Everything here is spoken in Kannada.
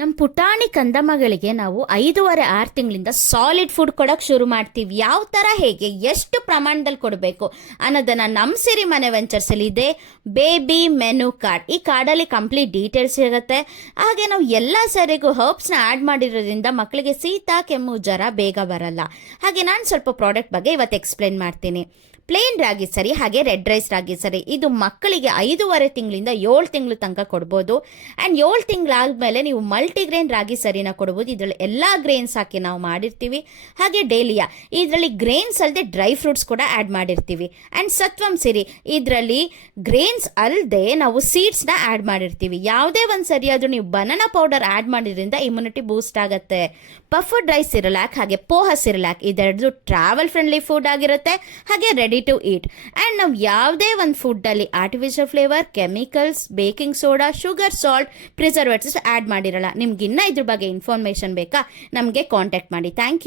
ನಮ್ಮ ಪುಟಾಣಿ ಕಂದಮ್ಮಗಳಿಗೆ ನಾವು 5.5-6 ತಿಂಗಳಿಂದ ಸಾಲಿಡ್ ಫುಡ್ ಕೊಡೋಕೆ ಶುರು ಮಾಡ್ತೀವಿ. ಯಾವ ಥರ, ಹೇಗೆ, ಎಷ್ಟು ಪ್ರಮಾಣದಲ್ಲಿ ಕೊಡಬೇಕು ಅನ್ನೋದನ್ನು ನಮ್ಮ ಸಿರಿ ಮನೆ ವೆಂಚರ್ಸಲ್ಲಿ ಇದೆ ಬೇಬಿ ಮೆನು ಕಾರ್ಡ್. ಈ ಕಾರ್ಡಲ್ಲಿ ಕಂಪ್ಲೀಟ್ ಡೀಟೇಲ್ಸ್ ಸಿಗುತ್ತೆ. ಹಾಗೆ ನಾವು ಎಲ್ಲ ಸರಿಗೂ ಹರ್ಬ್ಸ್ನ ಆ್ಯಡ್ ಮಾಡಿರೋದ್ರಿಂದ ಮಕ್ಕಳಿಗೆ ಶೀತ, ಕೆಮ್ಮು, ಜ್ವರ ಬೇಗ ಬರಲ್ಲ. ಹಾಗೆ ನಾನು ಸ್ವಲ್ಪ ಪ್ರಾಡಕ್ಟ್ ಬಗ್ಗೆ ಇವತ್ತು ಎಕ್ಸ್ಪ್ಲೇನ್ ಮಾಡ್ತೀನಿ. ಪ್ಲೇನ್ ರಾಗಿ ಸರಿ, ಹಾಗೆ ರೆಡ್ ರೈಸ್ ರಾಗಿ ಸರಿ, ಇದು ಮಕ್ಕಳಿಗೆ 5.5 ತಿಂಗಳಿಂದ 7 ತಿಂಗಳು ತನಕ ಕೊಡ್ಬೋದು. ಆ್ಯಂಡ್ 7 ತಿಂಗಳಾದಮೇಲೆ ನೀವು ಮಲ್ಟಿಗ್ರೇನ್ ರಾಗಿ ಸರಿನ ಕೊಡ್ಬೋದು. ಇದರಲ್ಲಿ ಎಲ್ಲ ಗ್ರೇನ್ಸ್ ಹಾಕಿ ನಾವು ಮಾಡಿರ್ತೀವಿ. ಹಾಗೆ ಡೇಲಿಯಾ, ಇದರಲ್ಲಿ ಗ್ರೇನ್ಸ್ ಅಲ್ಲದೆ ಡ್ರೈ ಫ್ರೂಟ್ಸ್ ಕೂಡ ಆ್ಯಡ್ ಮಾಡಿರ್ತೀವಿ. ಆ್ಯಂಡ್ ಸತ್ವಂ ಸಿರಿ, ಇದರಲ್ಲಿ ಗ್ರೇನ್ಸ್ ಅಲ್ಲದೆ ನಾವು ಸೀಡ್ಸ್ನ ಆ್ಯಡ್ ಮಾಡಿರ್ತೀವಿ. ಯಾವುದೇ ಒಂದು ಸರಿ ಆದರೂ ನೀವು ಬನಾನಾ ಪೌಡರ್ ಆ್ಯಡ್ ಮಾಡಿದ್ರಿಂದ ಇಮ್ಯುನಿಟಿ ಬೂಸ್ಟ್ ಆಗುತ್ತೆ. ಪಫ್ಡ್ ರೈಸ್ ಸಿರಲಾಕ್ ಹಾಗೆ ಪೋಹ ಸಿರಲಾಕ್, ಇದೆರಡು ಟ್ರಾವೆಲ್ ಫ್ರೆಂಡ್ಲಿ ಫುಡ್ ಆಗಿರುತ್ತೆ. ಹಾಗೆ ರೆಡಿ ಟು ಈಟ್. ಆ್ಯಂಡ್ ನಾವು ಯಾವುದೇ ಒಂದು ಫುಡ್ಡಲ್ಲಿ artificial flavour, chemicals, baking soda, sugar, salt, preservatives add ಮಾಡಿರಲ್ಲ. ನಿಮ್ಗೆ ಇನ್ನೂ ಇದ್ರ ಬಗ್ಗೆ ಇನ್ಫಾರ್ಮೇಷನ್ ಬೇಕಾ, ನಮಗೆ ಕಾಂಟ್ಯಾಕ್ಟ್ ಮಾಡಿ. Thank you.